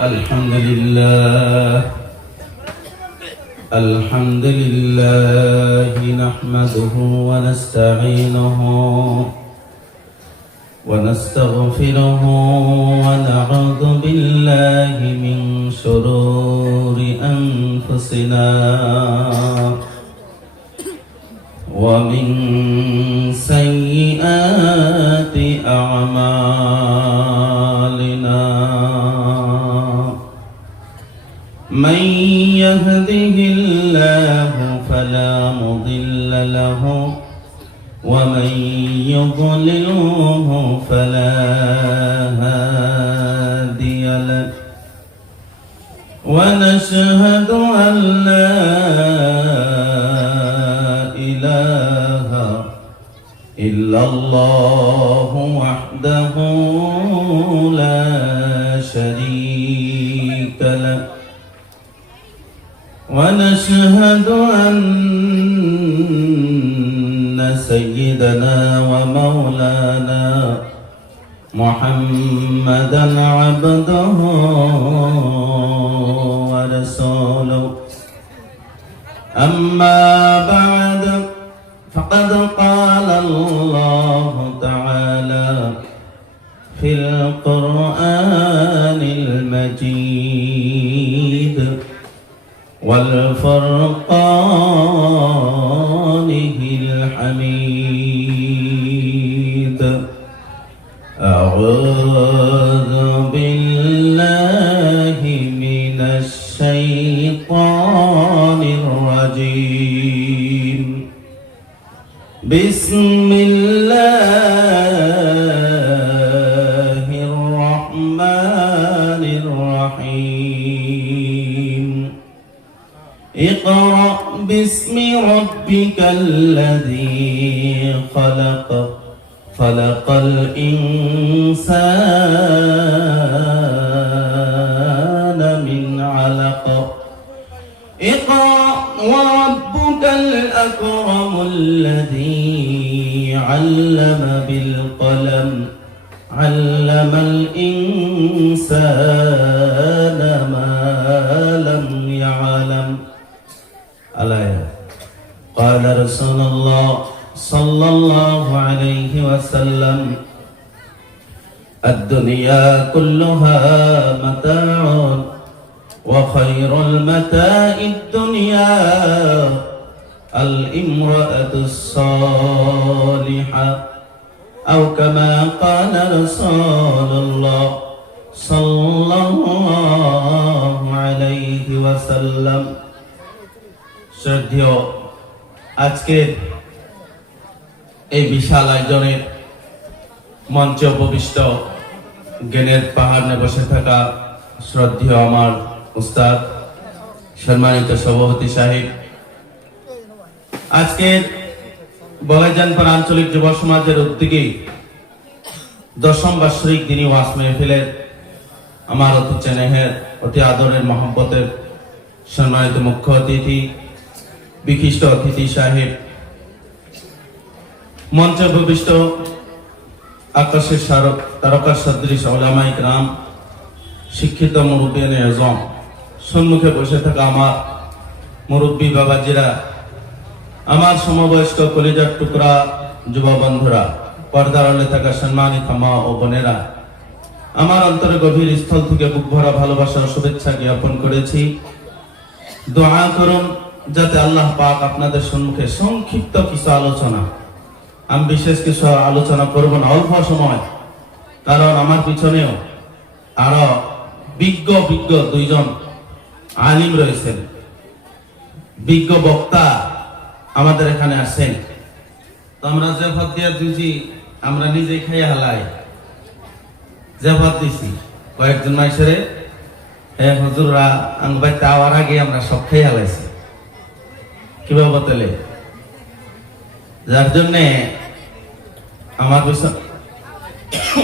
الحمد لله نحمده ونستعينه ونستغفره ونعوذ بالله من شرور أنفسنا ومن سيئات أعمالنا من يهده الله فلا مضل له ومن يضلله فلا هادي له ونشهد أن لا إله إلا الله وحده لا شريك له ونشهد أن سيدنا ومولانا محمدا عبده ورسوله أما بعد فقد قال الله تعالى في القرآن المجيد والفرقانه الحميد أعوذ بالله من الشيطان الرجيم بسم الله الرحمن الرحيم اقرأ باسم ربك الذي خلق خلق الإنسان من علق اقرأ وربك الأكرم الذي علم بالقلم علم الإنسان ما لم يعلم عليه قال رسول الله صلى الله عليه وسلم الدنيا كلها متاع وخير المتاع الدنيا الامرأة الصالحة أو كما قال رسول الله صلى الله عليه وسلم শ্রদ্ধেয় আজকের এই বিশাল আয়োজনের মঞ্চে উপবিষ্ট জ্ঞানের পাহাড়ে বসে থাকা শ্রদ্ধেয় আমার উস্তাদ সম্মানিত সভাপতি সাহেব, আজকের বলাইজানপাড়া আঞ্চলিক যুব সমাজের উদ্যোগে 10ম বার্ষিক দিনী ওয়াজ মেহফিলের আমার অতি স্নেহের অতি আদরের মহব্বতের সম্মানিত মুখ্য অতিথি বিশিষ্ট অতিথি সাহেব, মঞ্চে উপবিষ্ট আকাশের তারকার সদৃশ উলামায়ে কেরাম, শিক্ষিত মুরব্বিয়ানে আযম, সম্মুখে বসে থাকা আমার মুরব্বী বাবাজিরা, আমার সমবয়স্ক কলিজার টুকরা যুব বন্ধুরা, পর্দার আড়ালে থাকা সম্মানিত মা ও বোনেরা, আমার অন্তরে গভীর স্থল থেকে বুক ভরা ভালোবাসার শুভেচ্ছা জ্ঞাপন করেছি। দোয়া করুন যাতে আল্লাহ পাক আপনাদের সম্মুখে সংক্ষিপ্ত কিছু আলোচনা, আমি বিশেষ কিছু আলোচনা করব না, অল্প সময়, কারণ আমার পিছনেও আরো বিজ্ঞ দুইজন আলিম রয়েছেন, বিজ্ঞ বক্তা আমাদের এখানে আসেন। তো আমরা যে ভাত দিয়ে দিয়েছি আমরা নিজেই খাইয়া হালাই, যে ভাত দিছি কয়েকজন মাইসেরে হুজুররা আঙ্গবাই তাওয়ার আগে আমরা সব খাইয়া হালাইছি, কিভাবে বতলে, যার জন্যে আমার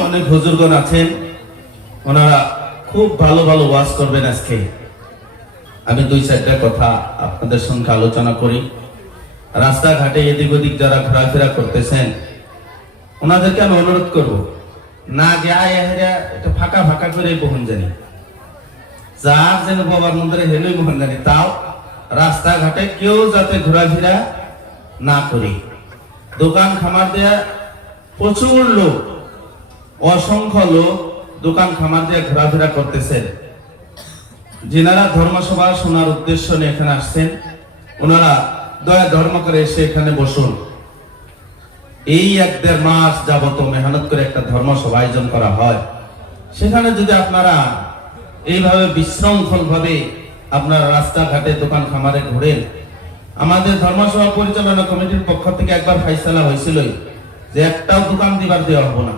অনেক হুজুরগণ আছেন, ওনারা খুব ভালো ভালো ওয়াজ করবেন। আজকে আমি 2-4টা কথা আপনাদের সঙ্গে আলোচনা করি। রাস্তাঘাটে এদিক ওদিক যারা ঘোরাফেরা করতেছেন ওনাদেরকে আমি অনুরোধ করব, না গিয়ে এটা ফাঁকা ফাঁকা করে বহন জানি, যার যেন বাবার মন্দিরে হেলুই মহান জানি, তাও রাস্তাঘাটে কেউ যাতে ঘোরাফেরা না করি। দোকান খামার দেয়া প্রচুর লোক, অসংখ্য লোক দোকান খামার দিয়ে ঘোরাফেরা করতেছেন। যিনারা ধর্মসভা শোনার উদ্দেশ্য নিয়ে এখানে আসছেন, ওনারা দয়া ধর্ম করে এসে এখানে বসুন। এই 1-1.5 মাস যাবত মেহনত করে একটা ধর্মসভা আয়োজন করা হয়। সেখানে যদি আপনারা এইভাবে বিশৃঙ্খল ভাবে আপনারা রাস্তাঘাটে দোকান খামারে ঘোরেন, আমাদের ধর্মসভা পরিচালনা কমিটির পক্ষ থেকে একবার ফাইসালা হয়েছিল যে একটাও দোকান দিবার দেওয়া হবো না।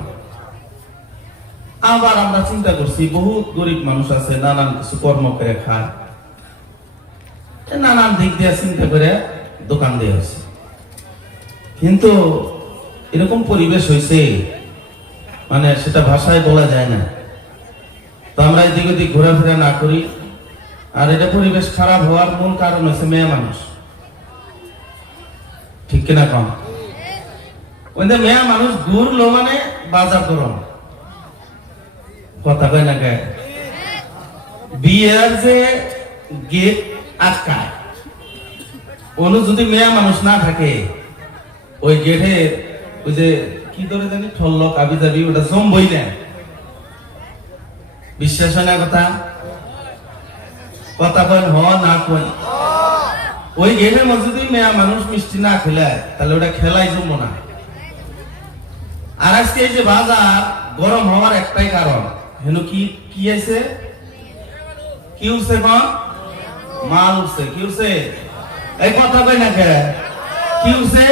আবার আমরা চিন্তা করছি বহুত গরিব মানুষ আছে, নানান কিছু কর্ম করে খায়, নানান দিক দিয়ে চিন্তা করে দোকান দিয়ে হয়েছে। কিন্তু এরকম পরিবেশ হয়েছে, মানে সেটা ভাষায় বলা যায় না। তো আমরা এদিক ওদিক ঘোরাফেরা না করি। আর এটা পরিবেশ খারাপ হওয়ার মূল কারণ হচ্ছে মেয়ে মানুষ, ঠিক কিনা কম? ওই মেয়ে মানুষ ঘুরলো মানে বাজার গরম, কথা কয় না কে? বিয়ের যে গেট আটকায়, অনু যদি মেয়ে মানুষ না থাকে ওই গেটে ওই যে কি ধরে জানি ঠল্ল কাবি যাবি ওটা জমবই না। বিশ্বাস হয় না কথা? কথা কয় হ না কয়? ওই গেটের মধ্যে যদি মেয়ে মানুষ মিষ্টি না খেলায় তাহলে ওটা খেলাই জমবো না। আর আজকে এই যে বাজার গরম হওয়ার একটাই কারণ, হেন কি কি আছে? কি উঠছে? মাল উঠছে। কি উঠছে? এই কথা কই না কে? কি উঠছে?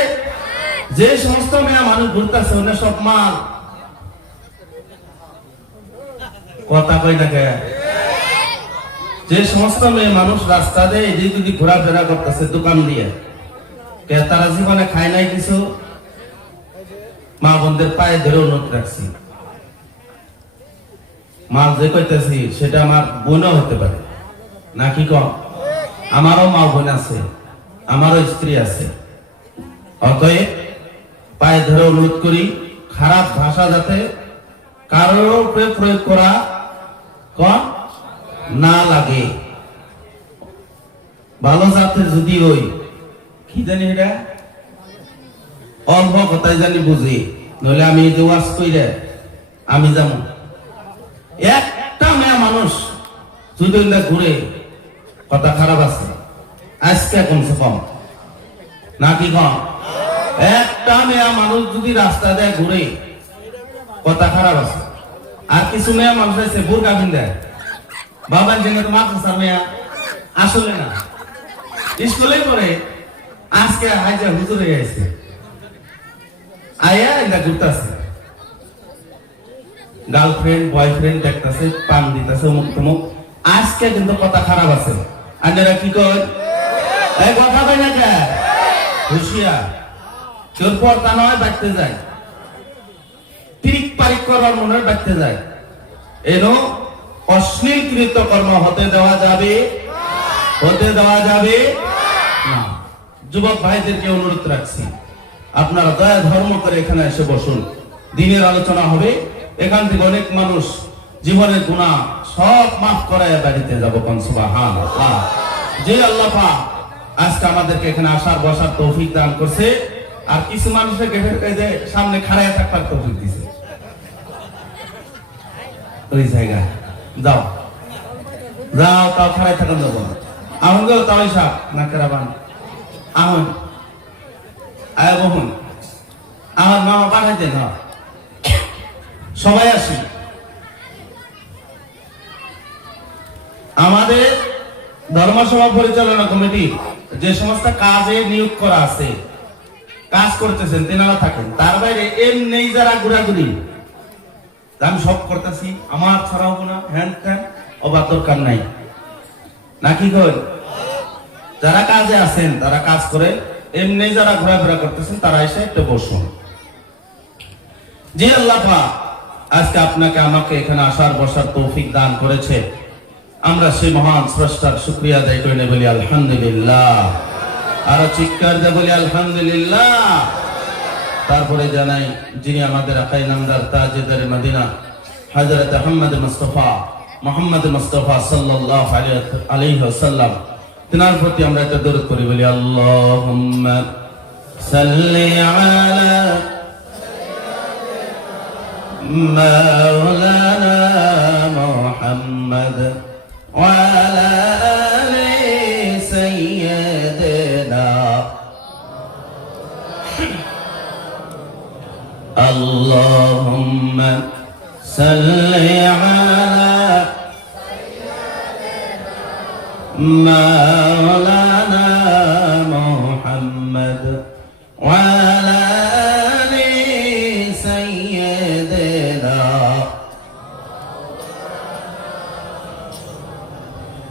যে সমস্ত মেয়ে মানুষ ঘুরতেছে ওনা সব মাল। কথা কই না কে? যে সমস্ত মেয়ে মানুষ রাস্তা দিয়ে এদিক ওদিক ঘোরাফেরা করতেছে দোকান দিয়ে, কে তারা জীবনে খায় নাই কিছু? মা বোনদের পায়ে ধরে অনুরোধ রাখছি, মাল যে কইতেছি সেটা আমার বোনও হতে পারে নাকি কম? আমারও মা বোন আছে, আমারও স্ত্রী আছে। অতএব পায়ে ধরে অনুরোধ করি, খারাপ ভাষা যাতে কারোর উপরে প্রয়োগ করা কম না লাগে। ভালো জাতের যদি ওই কি জানি এটা অল্প কথাই জানি বুঝি, নইলে আমি যে ওয়াজ কইলে আমি যাবো। একটা মেয়ে মানুষ যদি ঘুরে, কথা খারাপ আছে আজকে কমসে কম নাকি কম? একটা মেয়ে মানুষ যদি রাস্তা দেয় ঘুরে, কথা খারাপ আছে। আর কিছু মেয়ে মানুষ আছে বোরকা পিন্ধায়, বাবা জেনে তো মাথা মেয়া আসলে না, স্কুলে করে আজকে হাইজা হুজুরে গেছে আয়া এটা ঘুরতেছে, গার্লফ্রেন্ড বয়ফ্রেন্ড দেখতেছে, পান দিতেছে, অমুক তমুক। আজকে কিন্তু কথা খারাপ আছে। আপনারা কি কর? এই কথা কই না কে? হুশিয়ার, কেউ পর্দা নয় বাড়তে যায়, পিরিক পারিক করার মনে হয় বাড়তে যায়। এনো অশ্লীল কৃতকর্ম হতে দেওয়া যাবে, হতে দেওয়া যাবে না। যুবক ভাইদেরকে অনুরোধ রাখছি, আপনারা দয়া ধর্ম করে এখানে এসে বসুন, দিনের আলোচনা হবে। এখান থেকে অনেক মানুষ জীবনের গুনাহ সব মাফ করায় বাড়িতে যাবো। কোন সুবহানাল্লাহ। যে আল্লাহ পাক আজকে আমাদেরকে এখানে আসার বসার তৌফিক দান করছে, আর কিছু মানুষের গেটের সামনে খাড়ায় থাকবার তৌফিক দিছে। ওই জায়গা যাও যাও, তাও খাড়ায় থাকুন যাবো না। আহন গেল তাও সাপ না কেরাবান আহন আয় বহুন আমার মামা পাঠাইতেন। সবাই আসি। আমাদের ধর্মসভা পরিচালনা কমিটি যে সমস্ত কাজে নিয়োগ করা আছে, কাজ করতেছেন, তেনারা থাকেন। তার বাইরে এমনি যারা ঘুরাঘুরি, আমি সব করতেছি, আমার ছাড়া হবো না, হ্যান ত্যান অবা দরকার নাই নাকি কই? যারা কাজে আছেন তারা কাজ করে, এমনি যারা ঘোরাফেরা করতেছেন তারা এসে একটু বসুন। যে আল্লাহ পাক আজকে আপনাকে আমাকে এখানে আসার বসার তৌফিক দান করেছে, আমরা সেই মহান স্রষ্টার শুকরিয়া আদায় করে বলি আলহামদুলিল্লাহ। আর চিৎকার দিয়ে বলি আলহামদুলিল্লাহ। তারপরে জানাই যিনি আমাদের আকাই নামদার তাজেদার মদিনা হযরত মুহাম্মদ মুস্তাফা মুহাম্মদ মুস্তাফা সাল্লাল্লাহু আলাইহি ওয়াসাল্লাম তিনার প্রতি আমরা একটা দরুদ পড়ি, বলি আল্লাহুম্মা সাল্লি আলা মাওলানা মুহাম্মদ ওয়া আলা আলি সাইয়্যিদিনা আল্লাহুম্মা সাল্লি আলা মাওলানা মুহাম্মদ ওয়া আলা আলি সাইয়্যিদিনা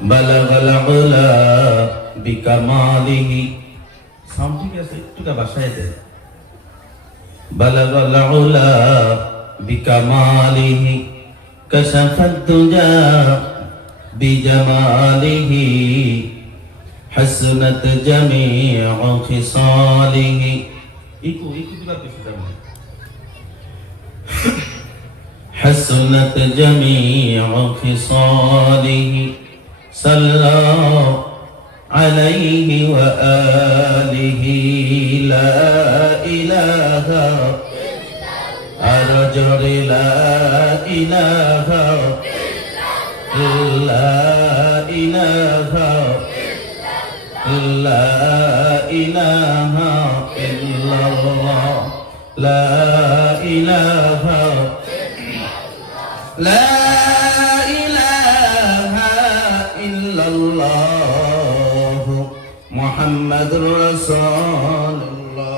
বালাগাল উলা বিকামালিহি। সাউন্ড ঠিক আছে? একটু বাসায় দেন। বালাগাল উলা বিকামালিহি কাশাফাদ দুজা বিজামালিহি হাসনাত জামিউ খিসালিহি। ইকু দিবার কিছু দাম হাসনাত জামিউ খিসালিহি সাল্লাল্লাহু আলাইহি ওয়া আলিহি লা ইলাহা আরজরে লা ইলাহা লা ইলাহা লা ইলাহা ইল্লাল্লাহ লা ইলাহা লা ইলাহা ইল্লাল্লাহ মুহাম্মাদুর রাসূলুল্লাহ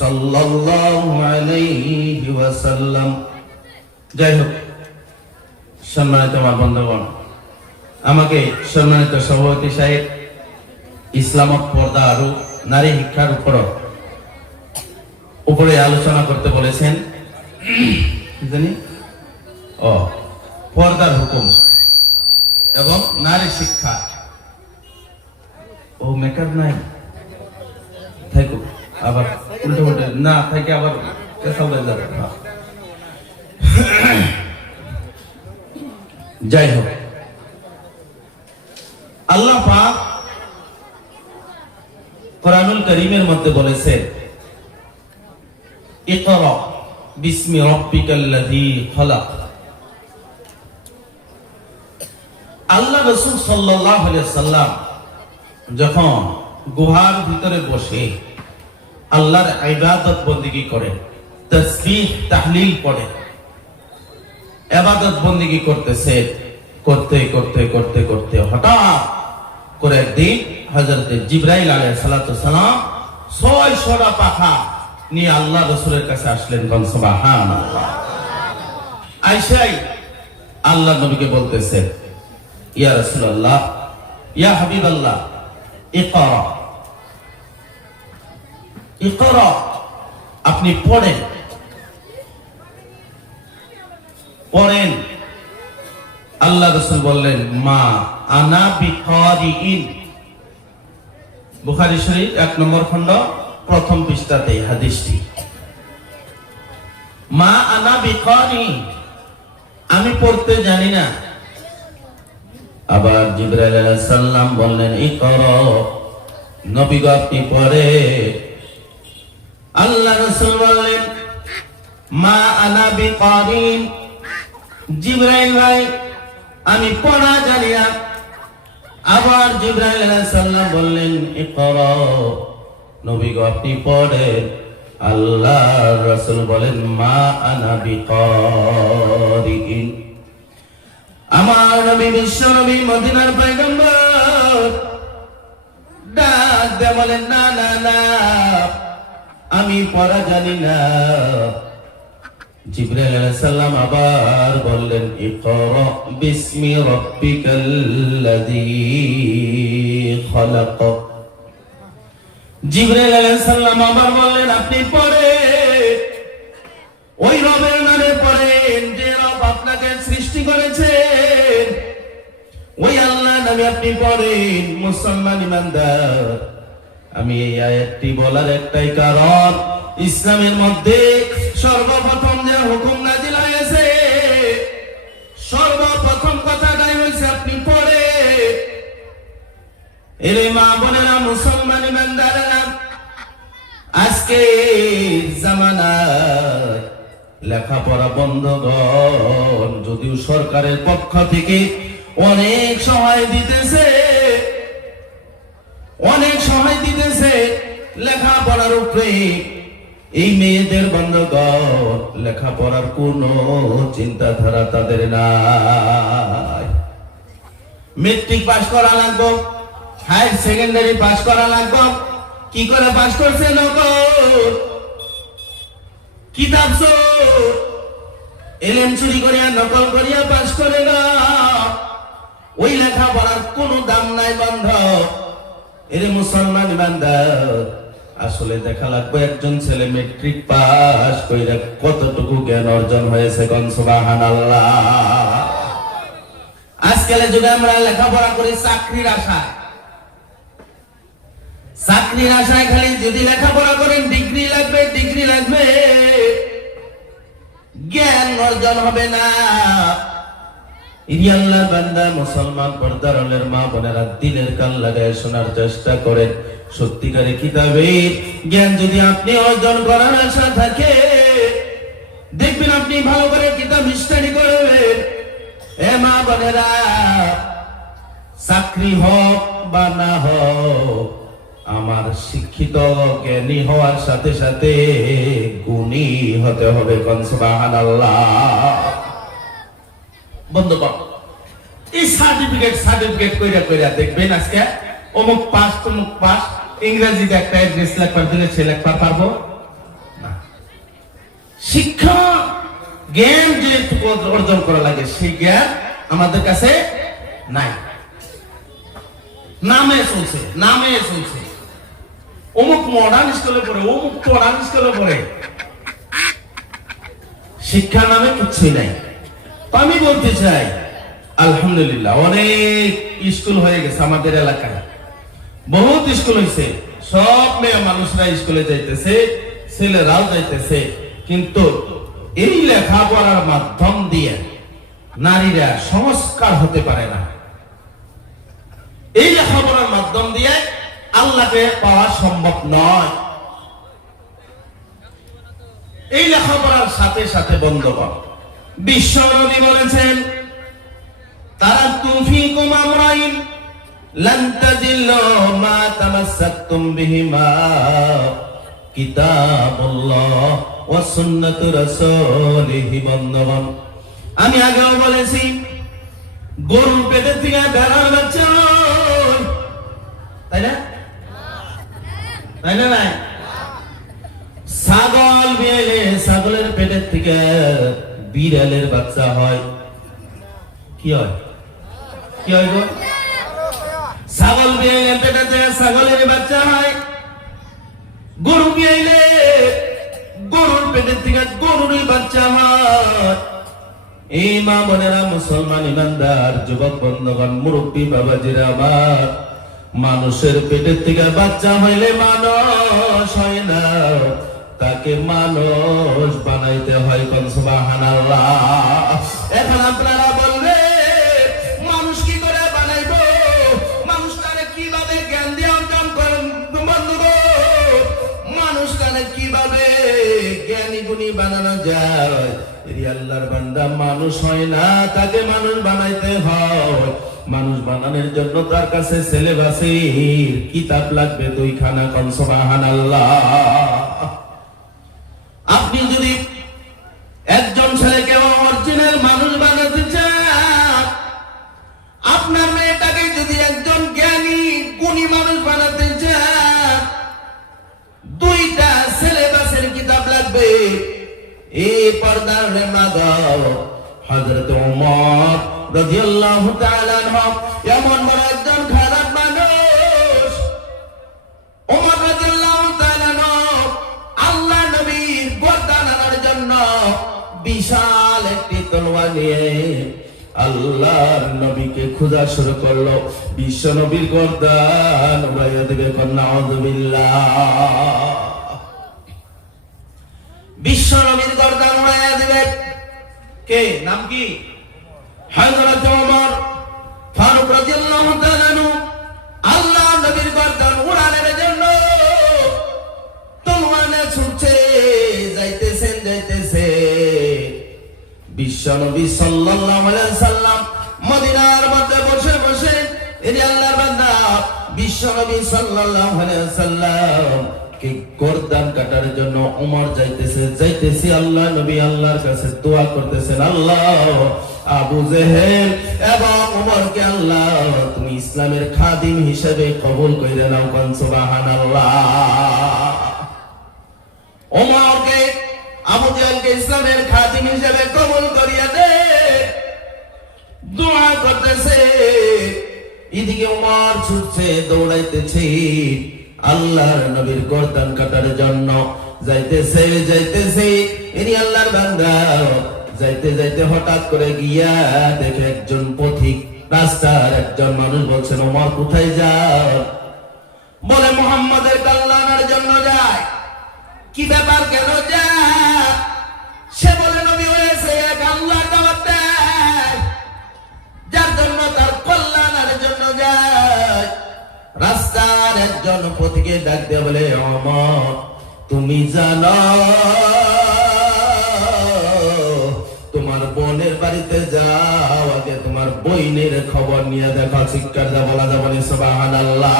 সাল্লাল্লাহু আলাইহি ওয়াসাল্লাম। যাই হোক, সম্মানিত আমার বন্ধুগণ, আমাকে সম্মানিত সভাপতি সাহেব ইসলামত পর্দা আরো নারী শিক্ষার উপরে আলোচনা করতে বলেছেন। জানি পর্দার হুকুম এবং নারী শিক্ষা। ও মেকআপ নাই থাকুক, আবার উল্টো উল্টো না থাকে, আবার কেসাও হয়ে যাবে। যাই হোক, আল্লাহ পাক কোরআনুল কারীমের মধ্যে বলেছেন, ইকরা বিসমি রাব্বিকাল্লাযী খলাক। আল্লাহ রাসূল সাল্লাল্লাহু আলাইহি ওয়াসাল্লাম যখন গুহার ভিতরে বসে আল্লাহর ইবাদত বন্দেগী করেন, তাসবিহ তাহলিল পড়েন, ইবাদত বন্দেগী করতেছে, করতে করতে করতে করতে হঠাৎ করে একদিন হযরত জিবরাইল আলাইহিস সালাতু সালাম 600টা পাখা নিয়ে আল্লাহ রাসূলের কাছে আসলেন। সুবহানাল্লাহ। আয়েশাই আল্লাহ নবীকে বলতেছে, ইয়া রাসূলুল্লাহ, ইয়া হাবিবাল্লাহ, ইকরা ইকরা, আপনি পড়েন পড়েন। আল্লাহ রাসূল বললেন, মা আনা বিকারিইন। বুখারী শরীফ 1 নম্বর খণ্ড প্রথম পৃষ্ঠাতে হাদিসটি। মা আনা বিকারি, আমি পড়তে জানি না। আবার জিবরাইল আলাইহিস সালাম বললেন, ইকরা, নবী গো আপনি পড়ে। আল্লাহ রাসূল বললেন, মা আনা বিকারিন, জিবরাইল ভাই আমি পড়া জানি না। আবার জিবরাইল আলাইহিস সালাম বললেন, ইকরা, নবী গো আপনি পড়ে। আল্লাহ রাসূল বলেন, মা আনা বিকারিন। আমার নবী বিশ্ব নবী মদিনার পয়গম্বর ডাক দিয়ে বলেন, না না না, আমি পড়া জানি না। জিবরাইল আলাইহিস সালাম আবার বললেন, ইকরা বিসমি রাব্বিকাল্লাযী খলাক। জিবরাইল আলাইহিস সালাম আবার বললেন, আপনি পড়ে, ওই রবের নামে পড়েন যে রব আপনাকে সৃষ্টি করেছেন, ওই আল্লাহর নামে আপনি পড়েন। মুসলমান ইমানদার, আমি এই আয়াতটি বলার একটাই কারণ, ইসলামের মধ্যে সর্বপ্রথম যে হুকুম নাযিল হয়েছে, সর্বপ্রথম কথা এরে মা বোনেরা, মুসলমান ইমানদারেরা, আজকে জামানায় লেখাপড়া বন্ধগণ, যদিও সরকারের পক্ষ থেকে অনেক সহায় দিতেছে লেখাপড়ার উপরে, এই মেয়েদের বন্ধগণ লেখাপড়ার কোনো চিন্তাধারা তাদের নাই। মেট্রিক পাস করা লাগবে, হায়ার সেকেন্ডারি পাস করা লাগবে। কি করে পাস করছে? নকল, কিতাব চোর, এলেম চুরি করিয়া নকল করিয়া পাস করে না। ওই লেখাপড়ার কোনো দাম নাই বন্ধ। এরে মুসলমান বান্দার, আসলে দেখা লাগবে একজন ছেলে মেট্রিক পাস কইরা কতটুকু জ্ঞান অর্জন হয়েছে। কোন সুবহানাল্লাহ। আজকালের যুগে আমরা লেখাপড়া করি চাকরির আশায়, খালি যদি লেখাপড়া করেন ডিগ্রি লাগবে, জ্ঞান অর্জন হবে না। আল্লাহর বান্দা, মুসলমান পর্দার আলের মা বোনেরা, দিনের কান লাগায় শোনার চেষ্টা করেন। সত্যিকারে কিতাবের জ্ঞান যদি আপনি অর্জন করার আশা থাকে, দেখবেন আপনি ভালো করে কিতাব স্টাডি করবেন। এ মা বোনেরা, চাকরি হোক বা না হোক, আমার শিক্ষিত জ্ঞানী হওয়ার সাথে সাথে গুণী হতে হবে। কোন সুবহানাল্লাহ। বন্ধুগণ, এই সার্টিফিকেট কইরা দেখবেন আজকে অমুক পাস তমুক পাস, ইংরেজিতে একটা অ্যাড্রেস লেখবার দিলে সে লেখা পারবো না। শিক্ষা জ্ঞান যেটুকু অর্জন করা লাগে, সেই জ্ঞান আমাদের কাছে নাই। নামে চলছে অমুক মডার্ন স্কুলে পড়ে, অমুক মডার্ন স্কুলে পড়ে, শিক্ষা নামে কিছুই নাই। আমি বলতে চাই, আলহামদুলিল্লাহ অনেক স্কুল হয়ে গেছে আমাদের এলাকায়, বহুত স্কুল হয়েছে, সব মেয়ে মানুষরা স্কুলে যাইতেছে, ছেলেরাও যাইতেছে। কিন্তু এই লেখাপড়ার মাধ্যম দিয়ে নারীরা সংস্কার হতে পারে না। এই লেখাপড়ার মাধ্যম দিয়ে আল্লাহকে পাওয়া সম্ভব নয়। এই লেখাপড়ার সাথে সাথে বন্ধুগণ, বিশ্বনবী বলেছেন, তারাকতু ফীকুম আমরাইন লান তাজিল্লু মা তামাসসাকতুম বিহিমা, কিতাবুল্লাহ ওয়া সুন্নাতু রাসূলিহি। বন্ধুগণ, আমি আগেও বলেছি, গরুর পেটের থেকে বেড়ার বাচ্চা হয়, তাই না? নাই? ছাগল বিয়াইলে ছাগলের পেটের থেকে বিড়ালের বাচ্চা হয়। কি হয় গো? ছাগল বিয়াইলে পেটে থেকে ছাগলের বাচ্চা হয়। গরু বিয়াইলে গরুর পেটের থেকে গরুরই বাচ্চা হয়। এই মা বোনেরা, মুসলমান ইমানদার যুবক বন্ধুগণ, মুরব্বী বাবাজিরা আমার, মানুষের পেটের থেকে বাচ্চা হইলে মানুষ হয় না, তাকে মানুষ বানাইতে হয়। কোন সুবহানাল্লাহ। এখন আপনারা বলবে, মানুষ কি করে বানাইবো? মানুষটারে কিভাবে জ্ঞান দিয়ে অর্জন করেন? বন্ধুগণ, মানুষটারে কিভাবে জ্ঞানী গুণী বানানো যায়? আল্লাহর বান্দা মানুষ হয় না, তাকে মানুষ বানাইতে হয়। মানুষ বানানোর জন্য তার কাছে সিলেবাসের কিতাব লাগবে 2খানা। কোন সুবহানাল্লাহ। আপনি যদি একজন ছেলেকে অরিজিনাল মানুষ বানাতে চান, আপনার মেয়েটাকে যদি একজন জ্ঞানী গুণী মানুষ বানাতে চান, 2টা সিলেবাসের কিতাব লাগবে। এই পর্দার মাদার হযরত ওমর রাদিয়াল্লাহু তাআলা আনহু এমন বড় একজন খারাপ মানুষ। ওমর রাদিয়াল্লাহু তাআলা আল্লাহ নবীর গর্দান আনার জন্য বিশাল একটি তলোয়ার নিয়ে আল্লাহর নবীকে খোঁজা শুরু করলো। বিশ্ব নবীর গর্দান উড়াইয়া দেবে। নাউযুবিল্লাহ। বিশ্ব নবীর গর্দান উড়াইয়া দেবে কে? নাম কি? হযরত ওমর ফারুক রাদিয়াল্লাহু তাআলা আনহু। আল্লাহ বিশ্বনবী সাল্লাল্লাহু আলাইহি সাল্লাম মদিনার মধ্যে বসে বসে এই আল্লাহর বান্দা বিশ্বনবী সাল্লাল্লাহু আলাইহি সাল্লাম কে গর্দান কাটার জন্য ওমর যাইতেছে আল্লাহ নবী আল্লাহর কাছে দোয়া করতেছেন, আল্লাহ আবু জেহেল এবং ওমরকে আল্লাহ তুমি ইসলামের খাদিম হিসেবে কবুল কইরা নাও, কোন সুবহানাল্লাহ। ওমরকে আবু জেহেলকে ইসলামের খাদিম হিসেবে কবুল করিয়া দে, দোয়া করতেছে। এদিকে ওমর ছুটছে, দৌড়াইতেছে আল্লাহর নবীর গর্দান কাটার জন্য, যাইতেছে ইনি আল্লাহর বান্দা যাইতে যাইতে হঠাৎ করে গিয়া দেখে একজন পথিক, রাস্তার একজন মানুষ বলছেন, ওমর কোথায় যাও? বলে মুহাম্মাদের কল্যাণের জন্য যায়। কি ব্যাপার, কেন যায়? সে বলে নবী হয়েছে এক আল্লাহর দাওয়াত দেয়, যার জন্য তার কল্যাণের জন্য যায়। রাস্তার একজন পথিকে ডাক দিয়ে বলে, ওমর তুমি জানো তোমার বোনের বাড়িতে যাও, আগে তোমার বোনের খবর নিয়ে দেখো। চিৎকার যা বলা যাবে না, সুবহানাল্লাহ।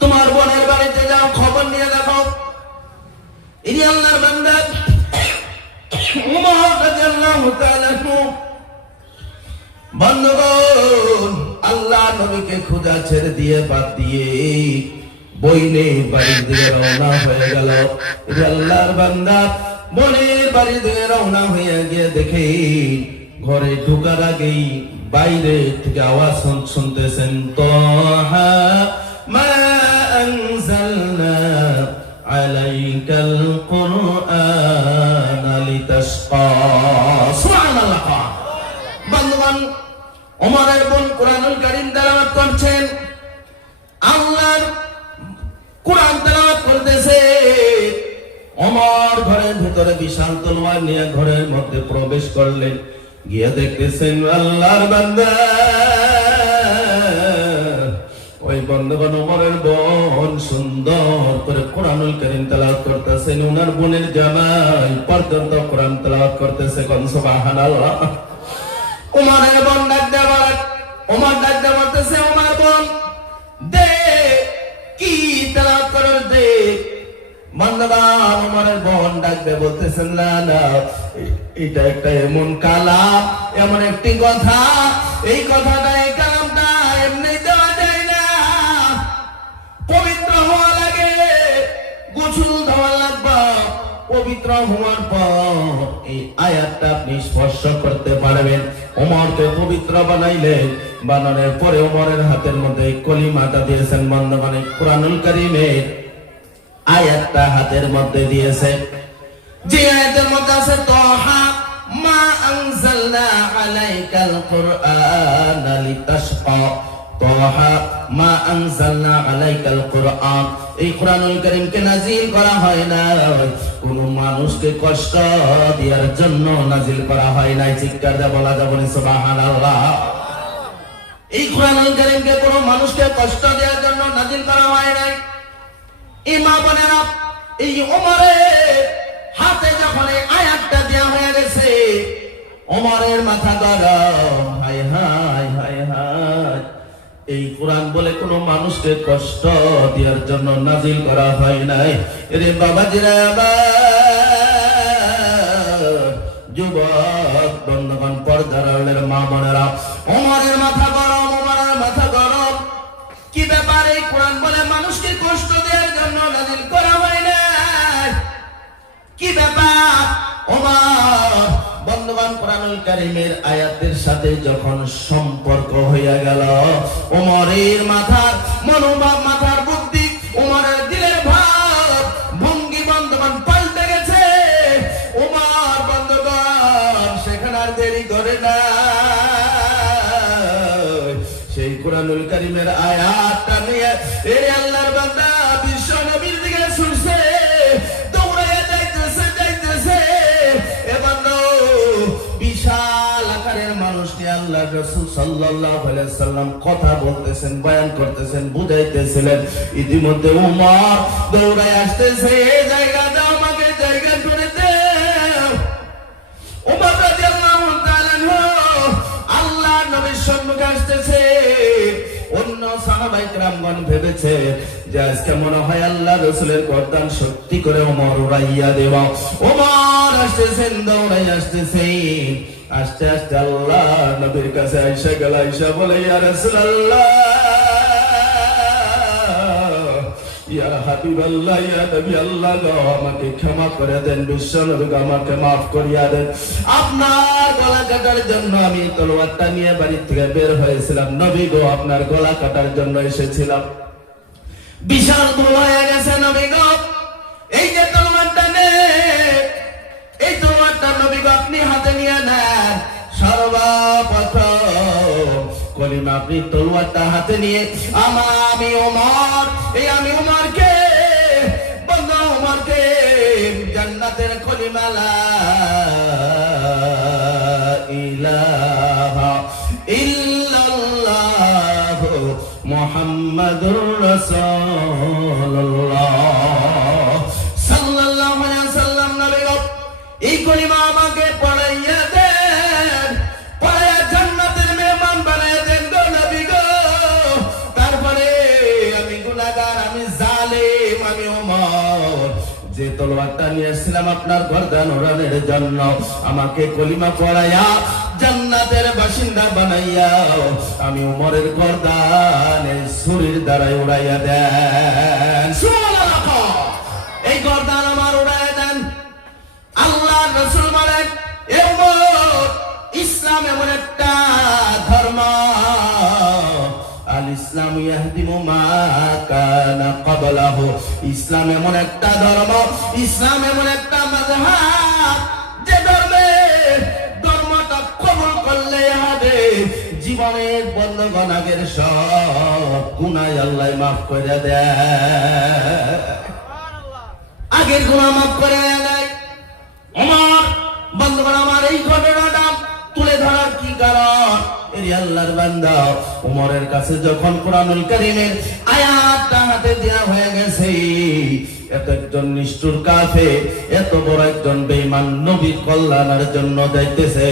তোমার বোনের বাড়িতে যাও, খবর নিয়ে দেখো। ইনি আল্লাহর বান্দা ওমর রাদিয়াল্লাহু তাআলা আনহু। বন্ধুগণ, আল্লাহ নবীকে খোঁজা ছেড়ে দিয়ে বাদ দিয়ে বইনে বাড়ির দিকে রওনা হয়ে গেল। আল্লাহর বান্দা বোনের বাড়ি দিকে রওনা হয়ে গিয়ে দেখে ঘরে ঢোকার আগেই বাইরে থেকে আওয়াজ শুনতেছেন, তাহা মা আনজালনা আলাইকাল কুরআন লিতাশকা। সুবহানাল্লাহ। বন্ধুগণ, ওমরের বোন কোরআনুল কারীম তেলাওয়াত করছেন, আল্লাহর কোরআন তেলাওয়াত করতেছে। ওমর ঘরের ভিতরে বিশাল তলোয়ার নিয়ে ঘরের মধ্যে প্রবেশ করলেন, গিয়ে দেখতেছেন আল্লাহর বান্দা ওই বন্ধুগণ ওমরের বোন সুন্দর করে কোরআনুল কারীম তেলাওয়াত করতেছেন। ওনার বোনের জামাই পর্যন্ত কোরআন তেলাওয়াত করতেছে, কোন সুবহানাল্লাহ। ওমরের বোন ডাক দেয়া বলে, ওমর ডাক দেয়া বলতেছে, ওমর বোন দে কি তেলাওয়াত করো দে। বন্ধুগণ, ওমরের বোন ডাক দেয়া বলতেছেন, না না, এটা একটা এমন কালাম, এমন একটি কথা, এই কথাটা, এই কালামটা এমনি দেওয়া যায় না, পবিত্র হওয়া লাগে, গোসল দেওয়া লাগবে। পবিত্র হওয়ার পর এই আয়াতটা আপনি স্পর্শ করতে পারবেন। ওমরকে পবিত্র বানাইলেন, বানানোর পরে ওমরের হাতের মধ্যে কলিমাটা দিয়েছেন। বন্ধুগণ, কোরআনুল কারীমের আয়াতটা হাতের মধ্যে দিয়েছে, যে আয়াতের মধ্যে আছে, তাহা মা আনজালনা আলাইকাল কুরআন লিতাশকা। তাহা মা আনজালনা আলাইকাল কুরআন, এই কোরআনুল কারীমকে নাজিল করা হয় না কোন মানুষকে কষ্ট দেওয়ার জন্য নাজিল করা হয় নাই। চিৎকার দিয়ে বলা যাবে না, সুবহানাল্লাহ। এই কোরআনুল কারীমকে কোন মানুষকে কষ্ট দেওয়ার জন্য নাজিল করা হয় নাই। এই মা বোনেরা, এই ওমরের হাতে যখন এই আয়াতটা দেওয়া হয়ে গেছে, ওমরের মাথা গরম। হায় হায় হায় হায়, এই কোরআন বলে কোন মানুষকে কষ্ট দেওয়ার জন্য নাজিল করা হয় নাই। রে বাবাজিরা, যুবক বন্ধুগণ, পর্দার আড়ালের মা বোনেরা, ওমরের মাথা গরম, ওমরের মাথা গরম। কি ব্যাপার, এই কোরআন বলে মানুষকে কষ্ট দেওয়ার জন্য নাজিল করা হয় নাই, কি ব্যাপার ওমর? বন্ধুগণ, কোরআনুল কারীমের আয়াতের সাথে যখন সম্পর্ক হইয়া গেল, ওমরের মাথার মনোভাব, মাথার বুদ্ধি, ওমরের দিলের ভাব ভঙ্গি বন্ধুগণ পাল্টে গেছে। ওমর বন্ধুগণ সেখানে আর দেরি করে না, সেই কোরআনুল কারীমের আয়াতটা নিয়ে এই আল্লাহর বান্দা বিশ্ব নবীর দিকে ছুটছে, দৌড়াইয়া যাইতেছে। এবার বিশাল আকারের মানুষকে আল্লাহ রাসূল সাল্লাল্লাহু আলাইহি সাল্লাম কথা বলতেছেন, বয়ান করতেছেন, বুঝাইতেছিলেন। ইতিমধ্যে ওমর দৌড়ায় আসতেছে, জায়গা দাও আমাকে, জায়গা করে দে। সাহাবায়ে কেরামগণ ভেবেছে যে আজকে মনে হয় আল্লাহ রাসূলের গর্দান সত্যি করে ওমর উড়াইয়া দেওয়া। ওমর আসতেছেন, দৌড়াই আসতেছেন। আস্তে আস্তে আল্লাহ নবীর কাছে আয়েশা গেল। আয়েশা বলে, ইয়া রাসূলুল্লাহ, ইয়া হাবিবাল্লাহ, ইয়া নবী আল্লাহ গো, আমাকে ক্ষমা করে দেন, বিশ্ব নবী আমাকে মাফ করিয়া দেন। আপনার গলা কাটার জন্য আমি তলোয়ারটা নিয়ে বাড়ি থেকে বের হয়েছিলাম। নবী গো, আপনার গলা কাটার জন্য এসেছিলাম। বিশাল ভুল হয়ে গেছে নবী গো, এই যে তলোয়ারটা নেন, এই তলোয়ারটা নবী গো আপনি হাতে নিয়ে নেন। সর্বপ্রথম কলিমা আপনি তলোয়ারটা হাতে নিয়ে আমি ওমর, এই আমি ওমরকে, বন্ধু ওমরকে জান্নাতের কলিমা লা ইলাহা ইল্লাল্লাহ মুহাম্মাদুর রাসূলুল্লাহ সাল্লাল্লাহু আলাইহি ওয়াসাল্লাম নবী গো এই কলিমা আমাকে পড়াইয়া দেন, পড়াইয়া জান্নাতের মেহমান বানাইয়া দেন গো নবী গো। তারপরে আমি গুনাহগার, আমি জালেম, আমি ওমর যে তলোয়ারটা নিয়ে এসেছিলাম আপনার গর্দান ওড়ানোর জন্য, আমাকে কলিমা পড়াইয়া জান্নাতের বাসিন্দা বানাইয়া আমি ওমরের গর্দান এই ছুরির দ্বারাই উড়াইয়া দেন। সুবহানাল্লাহ, এই গর্দান আমার উড়াইয়া দেন। আল্লাহ রাসূল বলেন, এ ওমর, ইসলাম এমন একটা ধর্ম, আল ইসলাম ইয়াহদিমু মা কানা ক্বাবলাহু, ইসলাম এমন একটা ধর্ম, ইসলাম এমন একটা মাযহাব, যে ধর্মটা কবুল করলে হবে জীবনের বন্ধগণ আগের সব গুনাহ আল্লাহ মাফ করে দেয়, আগের গুনাহ মাফ করে দেয়। ওমর, বন্ধুগণ আমার এই ঘটনাটা তুলে ধরার কি কারণ? এই আল্লাহর বান্দা ওমরের কাছে যখন কোরআনুল কারীমের আয়াতটা হাতে দেয়া হয়ে গেছে, এত একজন নিষ্ঠুর কাফের, এত বড় একজন বেঈমান নবীর কল্যাণের জন্য যাইতেছে,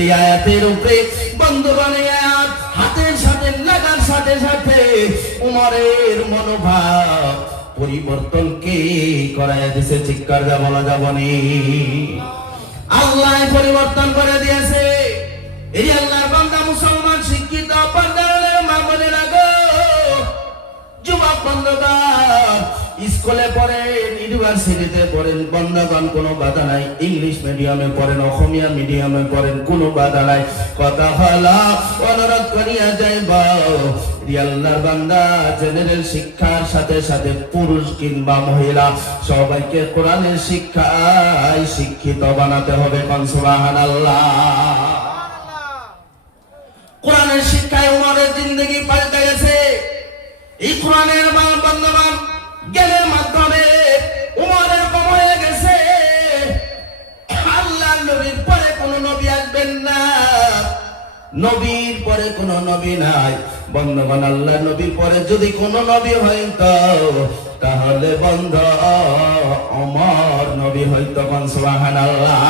এই আয়াতের উপরে বন্ধুগণ এই আয়াত হাতের সাথে লাগার সাথে সাথে ওমরের মনোভাব পরিবর্তন কে করাইয়া দিয়েছে? চিৎকার যা বলা যাবনি, আল্লাহ পরিবর্তন করে দিয়েছে। এই আল্লাহর বান্দা মুসলমান শিক্ষিত পর্দার মা বোনেরা গো, যুবক বন্ধুগণ, স্কুলে পড়েন, ইউনিভার্সিটিতে পড়েন, বন্ধুগণ কোনো বাধা নাই। ইংলিশ মিডিয়ামে পড়েন, অসমীয়া মিডিয়ামে পড়েন, কোনো বাধা নাই। কথা হলো অনুরোধ করিয়া যাইব, আল্লাহর বান্দা জেনারেল শিক্ষার সাথে সাথে পুরুষ কিংবা মহিলা সবাইকে কোরআনের শিক্ষায় শিক্ষিত বানাতে হবে। কোন সুবহানাল্লাহ। কোরআনের শিক্ষায় উমরের জিন্দেগি পাল্টে গেছে। এই কোরআনের বন্ধুবান জ্ঞানের মাধ্যমে উমরের কম হয়ে গেছে। আল্লাহ নবীর পরে কোন নবী আসবেন না, নবীর পরে কোন নবী নাই। বন্ধুগণ, আল্লাহ নবীর পরে যদি কোন নবী হইতো তাহলে বন্ধ ওমর নবী হইতো। কোন সুবহানাল্লাহ।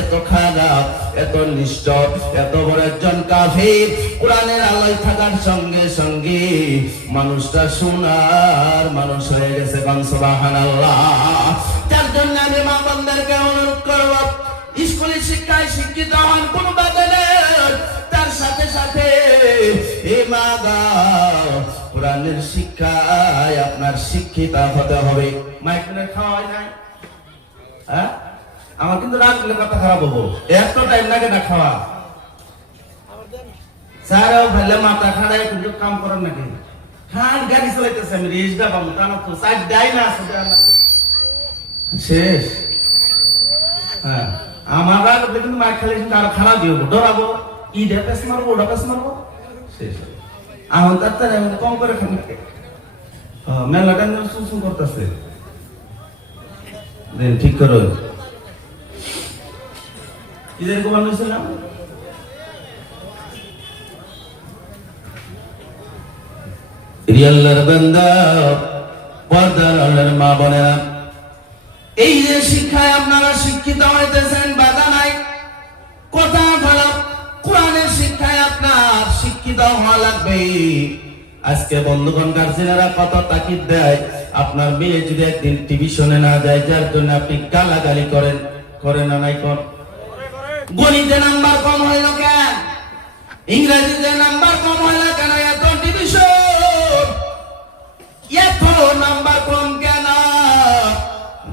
এত খারাপ, এত নিষ্ঠুর, এত বড় একজন কাফির কোরআনের আলোয় থাকার সঙ্গে সঙ্গে মানুষটা সোনার মানুষ হয়ে গেছে। কোন সুবহানাল্লাহ। তার জন্য আমি মা বোনদেরকে অনুরোধ করব, স্কুলের শিক্ষায় শিক্ষিত হন, কোন বাধা নেই। তার সাথে সাথে কোরআনের শিক্ষায় আপনার শিক্ষিত হতে হবে। মাইক্রোনে খাওয়াই নাই, হ্যাঁ? আমার কিন্তু রাখলে কথা খারাপ হবো। এত টাইম লাগে না খাওয়া। স্যারও ভালো মাথা খাড়াই কিন্তু কাম করেন নাকি? খান গাড়ি চালাইতেছে, আমি রেজটা পাবো তা না তো সাইড দেয় না, শেষ। হ্যাঁ, আমার রাখলে কিন্তু মাইক খালি আরো খারাপ দিয়ে ডরাবো, ইডা পেস মারবো, ওটা পেস মারবো, শেষ। এখন তার কম করে খান মেলাটা সুসু করতেছে, ঠিক করো। ঈদের কোরবান হয়েছিলাম, আল্লাহর বান্দা, পর্দার আল্লাহর মা বোনেরা, এই যে শিক্ষায় আপনারা শিক্ষিত হইতেছেন, বাধা নাই। কথা ভালো, কোরআনের শিক্ষায় আপনার শিক্ষিত হওয়া লাগবে। আজকে বন্ধুগণ গার্জেনেরা কত তাকিদ দেয়, আপনার মেয়ে যদি একদিন টিভি শুনে না যায়, যার জন্য আপনি গালাগালি করেন না নাই কোন? গণিতে নাম্বার কম হইল কেন, ইংরেজিতে নাম্বার কম হইল কেন, এত টিভি শো এত নাম্বার কম কেন?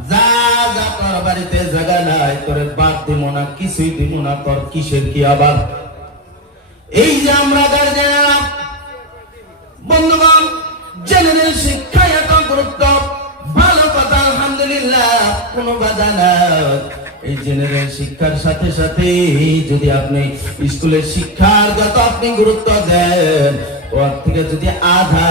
যা যা তোর বাড়িতে জায়গা নাই, তোরে বাদ দিব না, কিছুই দিব না, তোর কিসের কি আবার? এই যে আমরা গার্জেনেরা বন্ধুগণ, জেনারেল শিক্ষায় এত গুরুত্ব, ভালো কথা, আলহামদুলিল্লাহ, কোনো বাধা নাই। এই জেনারেল শিক্ষার সাথে সাথে যদি আপনি স্কুলের শিক্ষার যত আপনি গুরুত্ব দেন, ওর থেকে যদি আধা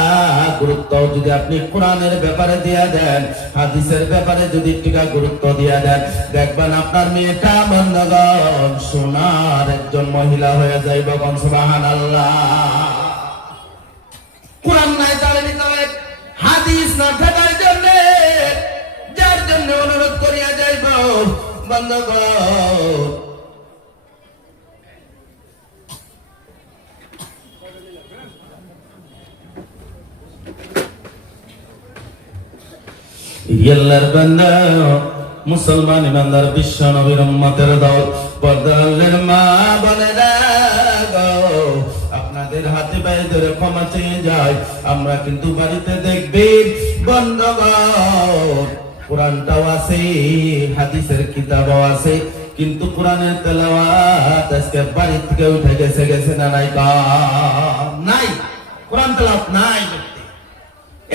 গুরুত্ব যদি আপনি কোরআনের ব্যাপারে দিয়ে দেন, হাদিসের ব্যাপারে যদি টিকা গুরুত্ব দিয়ে দেন, দেখবেন আপনার মেয়েটা বন্ধুগণ সোনার একজন মহিলা হয়ে যাইব। সুবহানাল্লাহ। কোরআন নাই তার ভিতরে, হাদিস না থাকার জন্য, যার জন্য অনুরোধ করিয়া যাইব বন্ধুগণ, আল্লাহর বান্দা মুসলমান ইমানদার বিশ্ব নবীর উম্মতের দল, পর্দার মা বোনেরা গো, আপনাদের হাতে পায়ে ধরে ক্ষমা চেয়ে যায়। আমরা কিন্তু বাড়িতে দেখবেন বন্ধুগণ, কোরআনটাও আছে, হাদিসের কিতাবও আছে, কিন্তু কোরআনের তেলাওয়াত আজকে বাড়ি থেকে উঠে গেছে না নাই? নাই, কোরআন তেলাওয়াত নাই।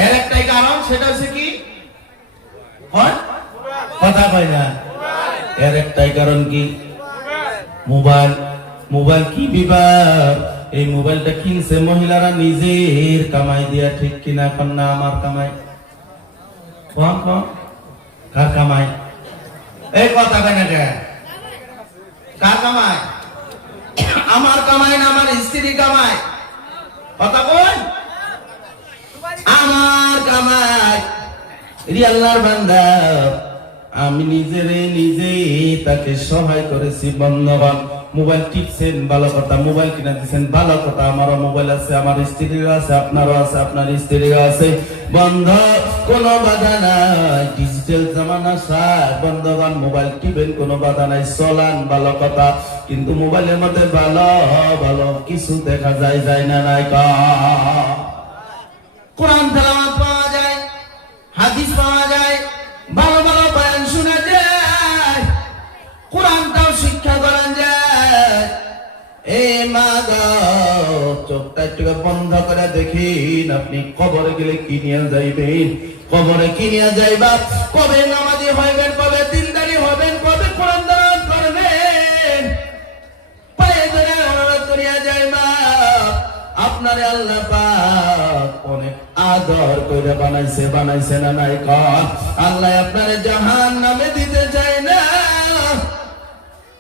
এর একটাই কারণ, সেটা হচ্ছে কি? কথা কয় না। এর একটাই কারণ কি? মোবাইল। মোবাইল কি বিবাদ? এই মোবাইলটা কিনছে মহিলারা নিজের কামাই দিয়া, ঠিক কিনা? এখন না আমার কামাই, কার কামাই? এই কথা কয় না কে? কার কামাই? আমার কামাই না আমার স্ত্রী কামাই? কথা কই? আমার কামাই। আল্লাহর বান্দা, আমি নিজে তাকে সহায় করেছি। বন্ধুগণ, মোবাইল টিপছেন ভালো কথা, মোবাইল কিনা দিচ্ছেন ভালো কথা, আমারও মোবাইল আছে, আমার স্ত্রীরও আছে, আপনারও আছে, আপনার স্ত্রীরও আছে। বন্ধ, কোনো বাধা নাই, ডিজিটাল জামানা সার। বন্ধুগণ, মোবাইল টিপেন, কোনো বাধা নাই, চলান ভালো কথা, কিন্তু মোবাইলের মধ্যে ভালো ভালো কিছু দেখা যায় না নাই? কোরআন তেলাওয়াত পাওয়া যায়, হাদিস পাওয়া যায়, ভালো ভালো বয়ান শোনা যায়, কোরআনটাও শিক্ষা করা যায়। এই মা গো, চোখটা একটু বন্ধ করে দেখিন, আপনি কবরে গেলে কি নিয়ে যাইবেন? কবরে কি নিয়ে যাইবা? কবে নামাজি হইবেন, কবে দিনদারি হবেন, কবে কোরআন তেলাওয়াত করবেন? পায়ে ধরে অনুরোধ করিয়া যাইবা, আপনারে আল্লাহ পাক অনেক আদর করে বানাইছে না নাই? আল্লাহ আপনারে জাহান্নামে দিতে চায় না।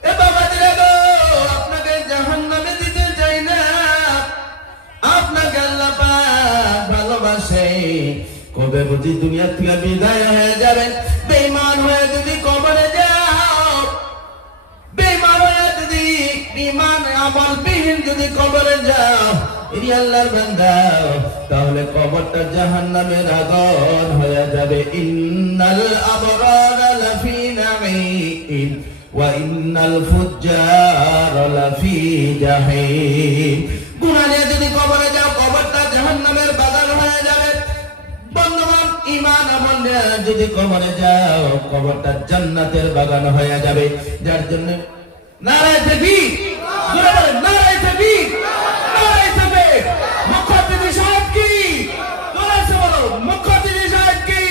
এ বাবাজিরা গো, আপনাকে জাহান্নামে দিতে চায় না, আপনাকে আল্লাহ পাক ভালোবাসে। কবে বুঝি দুনিয়া থেকে বিদায় হয়ে যাবে, বেঈমান হয়ে যদি কবরে যাও, বেঈমান হয়ে যদি ঈমান আমল বিহীন যদি কবরে যাও, আল্লাহর বান্দা, তাহলে কবরটা জাহান্নামের আগুন হয়ে যাবে। ইন্নাল আবরারা লাফি নাঈম ওয়া ইন্নাল ফুজ্জারা লাফি জাহিম। গুনাহ নিয়ে যদি কবরে যাও, কবরটা জাহান্নামের বাগান হয়ে যাবে। বন্ধুগণ, ঈমান আমল নিয়ে যদি কবরে যাও, কবরটা জান্নাতের বাগান হয়ে যাবে। যার জন্য নারায়ে তাকবীর, নারায়ে তাকবীর, নারায়ে তাকবীর। মুখ্যাতিথি সাহেব কি? তোরাছে বলো, মুখ্যাতিথি সাহেব কি?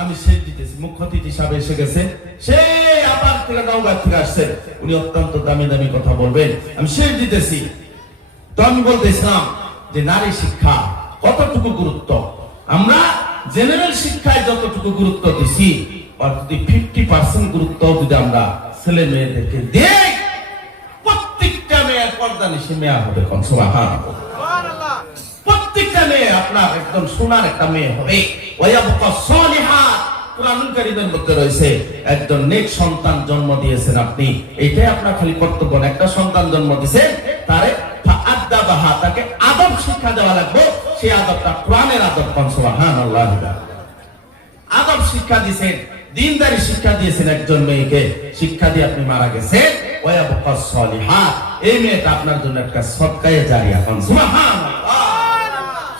আমি শেষ দিতেছি, মুখ্যাতিথি সাহেব এসে গেছে, সে আপার থেকে নওগাঁ থেকে আসছে, উনি অত্যন্ত দামি দামি কথা বলবেন, আমি শেষ দিতেছি। তো আমি বলতেছিলাম যে নারী শিক্ষা কতটুকু গুরুত্ব, আমরা জেনারেল শিক্ষায় যতটুকু গুরুত্ব দিছি, আর যদি 50% গুরুত্ব যদি আমরা ছেলে মেয়েদেরকে দেই, প্রত্যেকটা মেয়ে পর্দানিশী মেয়ে হবে। সুবহানাল্লাহ। প্রত্যেকটা মেয়ে আপনার একদম সোনার একটা মেয়ে হবে। ওয়ায়াবকা সালিহাত, কুরআনুল কারীমের মধ্যে রয়েছে, একজন নেক সন্তান জন্ম দিয়েছেন আপনি, এইটাই আপনার খালি কর্তব্য। একটা সন্তান জন্ম দিয়েছেন, তারে ফাআদ্দাবাহা, তাকে আদব শিক্ষা দেওয়া লাগবে, সেই আদবটা কোরআনের আদব। সুবহানাল্লাহ। আদব শিক্ষা দিয়েছেন, দিনদারি শিক্ষা দিয়েছেন একজন মেয়েকে, শিক্ষা দিয়ে আপনি মারা গেছেন। ওয়ায়াবকা সলিহাত, এই মেয়েটা আপনার জন্য একটা সদকায়ে জারিয়া। সুবহানাল্লাহ,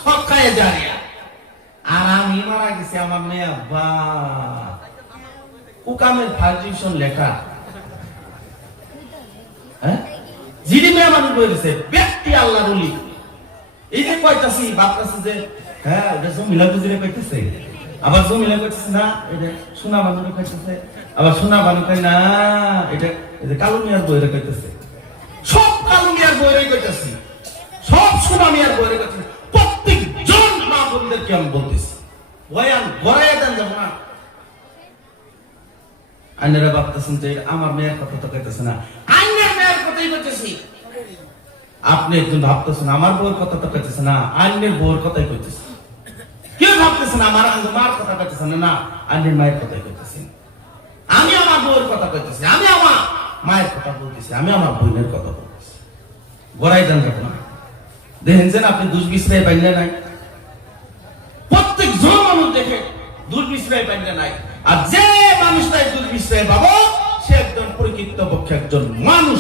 সদকায়ে জারিয়া। আর আমি মারা গেছি, আমার মেয়ে বা উকামের ফাউন্ডেশন লেখা, হ্যাঁ জিডি মেয়ে মানুষ বলেছে ব্যক্তি আল্লাহর ওলি। এই যে কইতাছি বাপকাছে যে হ্যাঁ এটা জমিলা বুঝিরে কইতেছে, আবার জমিলা কইতেছে না এটা সোনা বানুরে কইতেছে, আবার সোনা বানু কই না এটা এই যে কালো মিয়ার বইরে কইতেছে। সব কালো মিয়ার বইরে কইতাছি, সব সোনা মিয়ার বইরে কইতেছে। প্রত্যেকজন মা বোনদেরকে আমি বলতেছি বয়ান গড়াইয়া দেন যাব না। আইনেরা ভাবতেছেন যে আমার মেয়ের কথা তো কইতেছে না, আইনের মেয়ের কথাই কইতেছি। আপনি একজন ভাবতেছেন আমার বউর কথা তো কইতেছে না, আইনের বউর কথাই কইতেছে। কেউ ভাবতেছেন আমার মার কথা কইতেছে না, না আইনের মায়ের কথাই কইতেছি। আমি আমার বউর কথা কইতেছি, আমি আমার মায়ের কথা বলতেছি, আমি আমার বোনের কথা বলতেছি। গড়াই দেন যাব না। দেখেন যে আপনি দুষ্বিশ্রায় পাইলে নাই, প্রত্যেকজন মানুষ দেখে দুর্বিশ্রয় পাইলে নাই। আর যে মানুষটাই দুর্বিশ্রয় পাবো সে একজন প্রকৃতপক্ষে একজন মানুষ।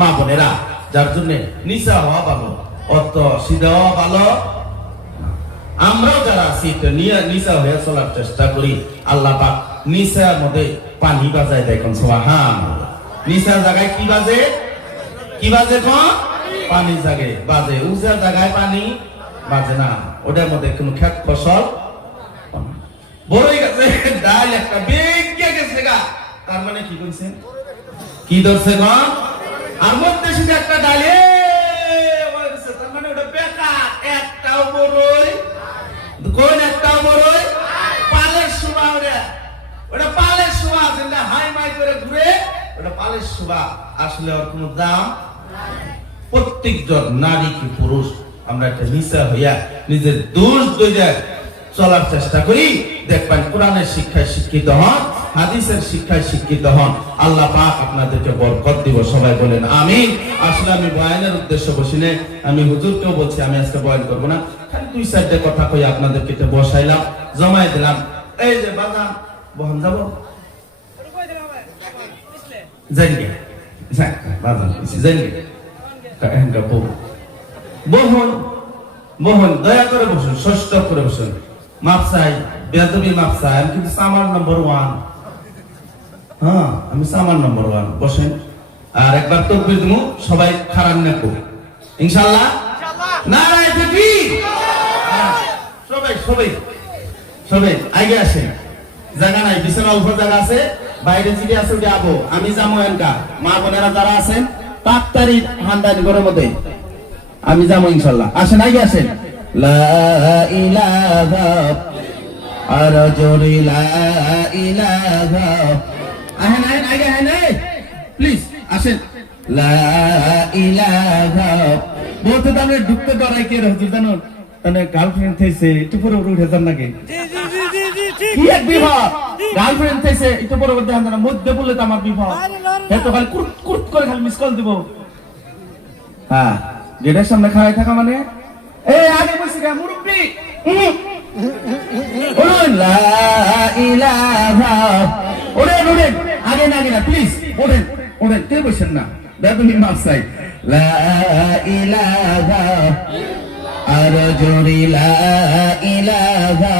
মা বোনেরা, যার জন্য নিশা হওয়া ভালো, অত সিধা হওয়া ভালো। আমরাও যারা আছি নিশা হয়ে চলার চেষ্টা করি। আল্লাহ পাক নিশার মধ্যে পানি বাজায় দেখুন। সুবহানাল্লাহ। নিশার জায়গায় কি বাজে? কি বাজে? পানি জাগে বাজে। উজার জায়গায় পানি বাজে না, ওটার মধ্যে কোনো ক্ষেত ফসল। বড়ই গাছে ডাল একটা বেগে গেছে গা, তার মানে কি কইছেন? কি ধরছে গো? আর মধ্যে শুধু একটা ডালে হইছে, তার মানে ওটা বেকার। একটাও বড়ই কোন একটাও বড়ই পালের শোভা। ওটা পালের শোভা, যেটা হাই মাই করে ঘুরে, ওটা পালের শোভা। আসলে ওর কোনো দাম নাই। প্রত্যেকজন নারী কি পুরুষ আমরা একটা নিশা হইয়া নিজের দোষ দইয়া চলার চেষ্টা করি। দেখবেন কোরআনের শিক্ষায় শিক্ষিত হন, হাদিসের শিক্ষায় শিক্ষিত হন। আল্লাহ পাক আপনাদেরকে বরকত দিব। সবাই বলেন আমিন। আসলে আমি বয়ানের উদ্দেশ্য বসি না, আমি হুজুরকেও বলছি আমি আজকে বয়ান করব না, খালি দুই চারটে কথা কই আপনাদেরকে বসাইলাম, জমাই দিলাম। এই যে বাজান বহন যাব জানগে বাজান জানগে বহন বহন দয়া করে বসুন, ষষ্ঠ করে বসুন। মাপ চাই, বেদবি মাপ চাই। আমি কিন্তু সামার নম্বর 1। হ্যাঁ আমি সামার নম্বর 1। বসেন। আর একবার তাকবীর দিমু, সবাই খারাপ না কো ইনশাআল্লাহ। নারায়ে তাকবীর। সবাই সবাই সবাই আগে আসেন। জায়গা নাই, বিছানা উপর জায়গা আছে, বাইরে জিডি আছে ওটা আবো। আমি যাবো এনকা। মা বোনেরা যারা আছেন তাড়াতাড়ি হান্দানি ঘরের মধ্যে আমি যাবো ইনশাআল্লাহ। আসেন আগে আসেন। লা ইলাহা আর জোরে লা ইলাহা। আসেন আসেন আগে আসেন প্লিজ আসেন। লা ইলাহা বলতে তো আমি ঢুকতে ডরাই কে হুজুর জানো, মানে গার্লফ্রেন্ড থেইছে একটু পরে উঠে যান নাকি? কি এক বিবাহ, গার্লফ্রেন্ড থেইছে একটু পরে উঠে যান না, মধ্যে বললে তো আমার বিবাহ। এত খালি কুট কুট করে খালি মিস কল দিব। হ্যাঁ গেটের সামনে খাওয়াই থাকা মানে এই আগে বসে গা মুরব্বি বলুন লা ইলাহা। ওরেন ওরেন আগে না আগে না প্লিজ ওরেন ওরেন, কেউ বসেন না, বেদবি মাপ চাই। লা ইলাহা আর জোরে লা ইলাহা।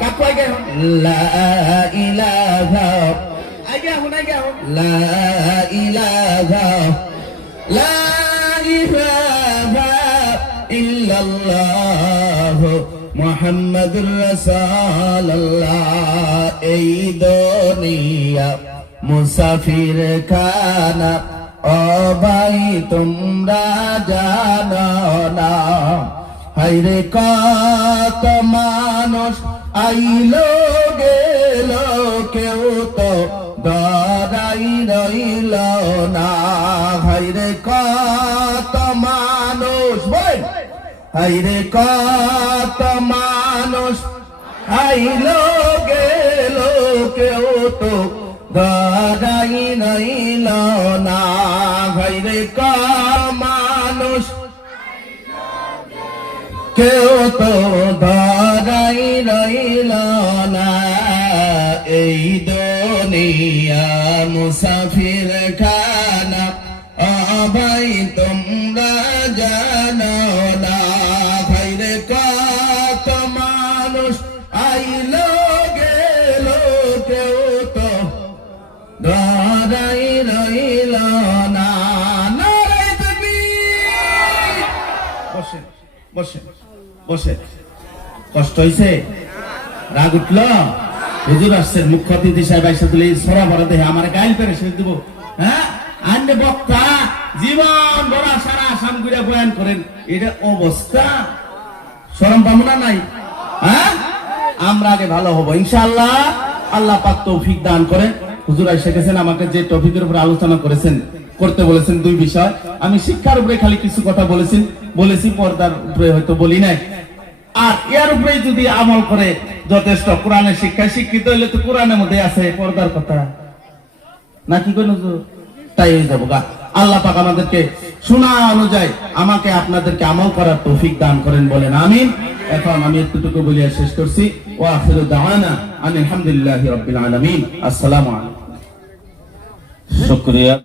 কাকু আগে লা ইলাহা। আগে এখন আগে এখন লা ইলাহা লা ইলাহা ইল্লাল্লাহ মুহাম্মাদুর রাসূলুল্লাহ। এই দুনিয়া মুসাফির খানা, ও ভাই তোমরা জানো না। হায়রে কত মানুষ আইলো গেল, কেউ তো দাঁড়াই রইল না। হায়রে কত মানুষ বলেন, হায়রে কত মানুষ আইলো গেল, কেউ তো দাঁড়াই রইল না। হায়রে কত মানুষ কেউ তো ধরাই রইল না, এই দুনিয়া মুসাফির খানা, ভাই তোমরা জানো না, ভাইরে কত মানুষ আইলো গেল, কেউ তো ধরাই রইল না। নারে তাকবীর! বসে বসে বসে। কষ্ট হইছে? রাগ উঠল? হুজুর আসছেন, মুখ্য অতিথি সাহেব আইসা দিলে সরা ভরা দেহে আমার গাইল পেরে শেষ দিব। হ্যাঁ, আন্ডে বক্তা জীবন বড় সারা আসাম ঘুরে বয়ান করেন, এটা অবস্থা শরম পাবো না নাই? হ্যাঁ, আমরা আগে ভালো হবো ইনশাআল্লাহ। আল্লাহ পাক তৌফিক দান করেন। হুজুর আইসা গেছেন, আমাকে যে টপিকের উপরে আলোচনা করেছেন, করতে বলেছেন দুই বিষয়। আমি শিক্ষার উপরে খালি কিছু কথা বলেছি, পর্দার উপরে হয়তো বলি নাই। আর এর উপরে যদি আমল করে যথেষ্ট, কোরআনের শিক্ষায় শিক্ষিত হইলে তো কোরআনের মধ্যে আছে পর্দার কথা, নাকি কোন তাই হয়ে যাবো গা। আল্লাহ পাক আমাদেরকে শোনা অনুযায়ী আমাকে আপনাদেরকে আমল করার তৌফিক দান করেন, বলেন আমিন। এখন আমি এতটুকু বলিয়া শেষ করছি। ওয়া আখিরু দাওয়ানা আলহামদুলিল্লাহি রাব্বিল আলামিন। আসসালামু আলাইকুম। শুকরিয়া।